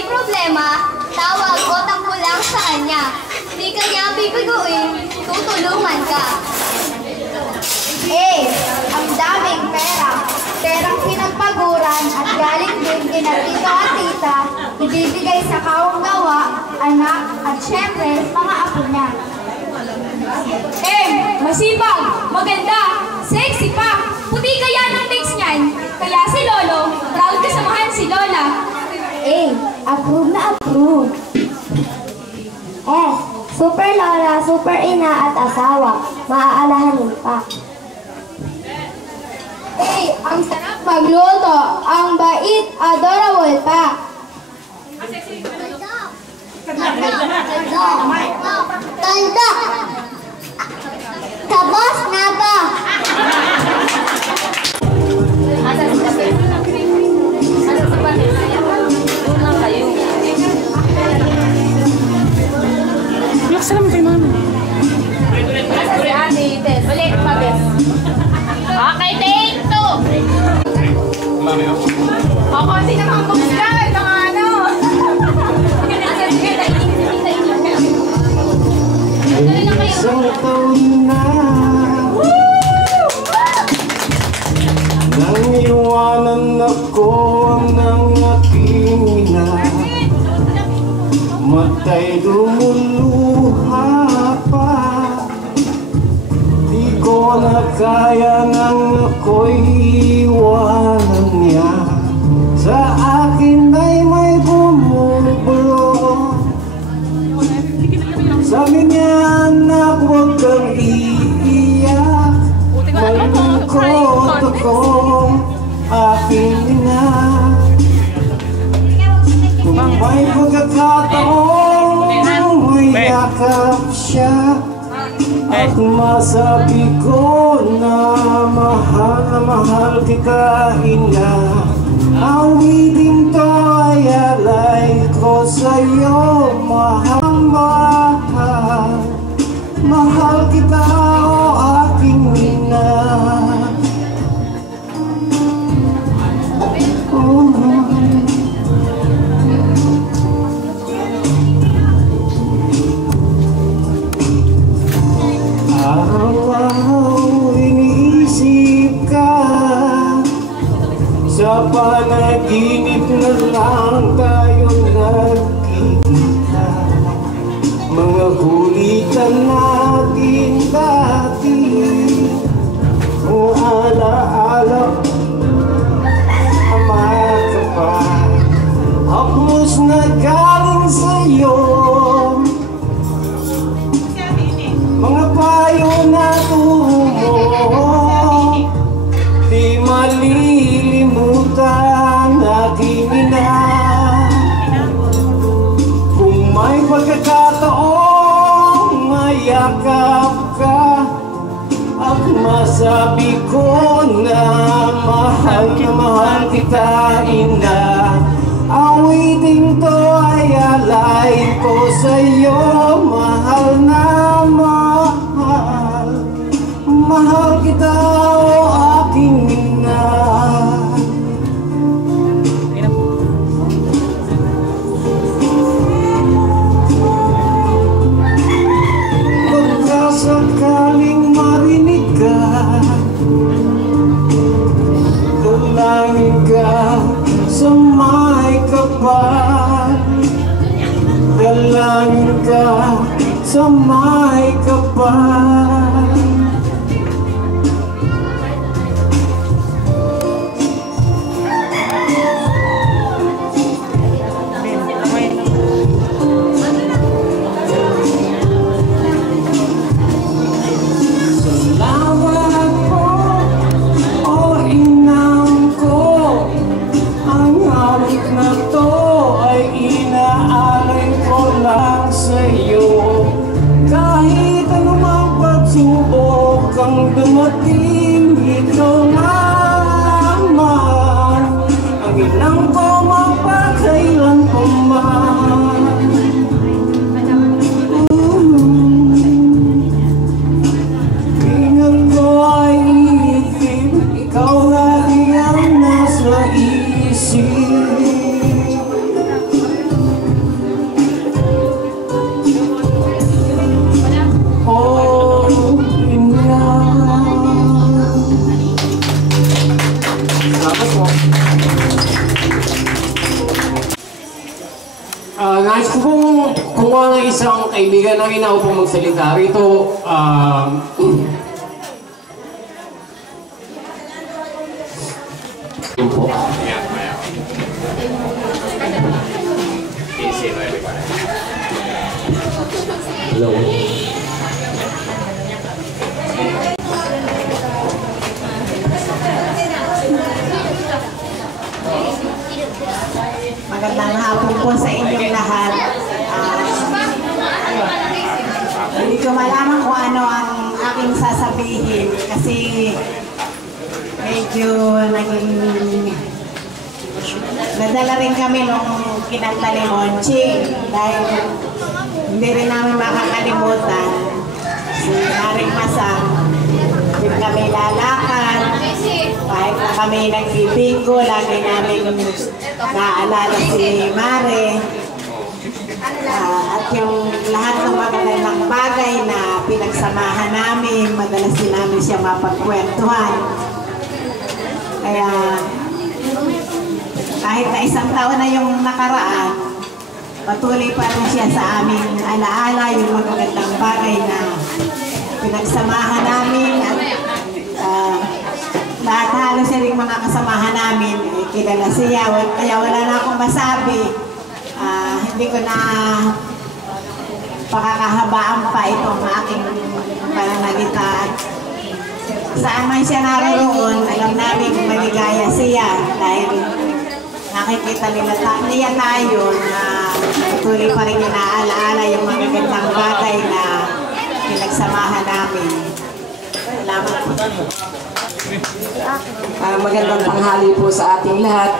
may problema, tawag o tampo lang sa kanya. Di kanya bibiguin, tutulungan ka. Ang daming pera. Perang pinagpaguran at galing din kina tito at tita, ibibigay sa kawang gawa, anak, at syempre, mga apo niya. Masipag, maganda, sexy pa. Puti kaya ng mix niyan. Kaya si Lolo, proud kasamahan si Lola. Approve na approve. Super lola, super ina at asawa. Maaalahanin pa. Ang sarap magluto. Ang bait, adorable pa. Tanda! Tapos na ba? Laksa naman kay mama. Si Ate Ted, balik pa bes. Okay, take two. Mami, Ako, hindi naman bumskan. Mga ano. Isang taon na nang iwanan ako ng aking ina. Matay lumuluha pa. Di ko na kaya nang ako'y iwanan niya. Sa akin ay may bumubulong. Sabi niya, anak, huwag kang iiyak. Malungkot ako, aking ina. Kung may pagkakataon, may yakap siya. At masabi ko na mahal kita, ina. Awitin to ay alay ko sa'yo, mahal. Mahal kita, o aking ina. Araw-araw iniisip ka. Sa panaginip na lang tayo nagkikita. Mga kulitan natin dati, kung alaala ka pa. Haplos na galing sa'yo, mga payo na turo mo. Di malilimutan aking ina. Kung may pagkakataon, mayakap ka. At masabi ko na mahal kita, ina. Awitin to ay alay ko sa'yo, mahal na mahal. Mahal kita, o aking ina. Pagkasakaling marinig ka, dalangin ka sa may kapal. Dalangin isang kaibigan na inaupang magsalita rito. Yun po. Hello. Magandang hapon po sa inyong lahat. Hindi ko malaman kung ano ang aking sasabihin kasi medyo nadala rin kami nung kinanta ni Monching dahil hindi rin namin makakalimutan si Haring Masang. Hindi kami lalakad, kahit na kami nagbibingo, lagi namin naalala si Mare. At yung lahat ng magagandang bagay na pinagsamahan namin, madalas din namin siya mapagkwentuhan. Kaya kahit na isang taon na yung nakaraan, patuloy pa rin siya sa aming alaala yung magagandang bagay na pinagsamahan namin at lahat halos siya rin mga kasamahan namin, kilala siya, kaya wala na akong masabi. Hindi ko na pakakahabaan pa itong aking pananalita. Saan man siya naroon, alam namin maligaya siya dahil nakikita niya tayo na tuloy pa rin inaalaala yung magagandang bagay na pinagsamahan namin. Salamat po. Magandang tanghali po sa ating lahat.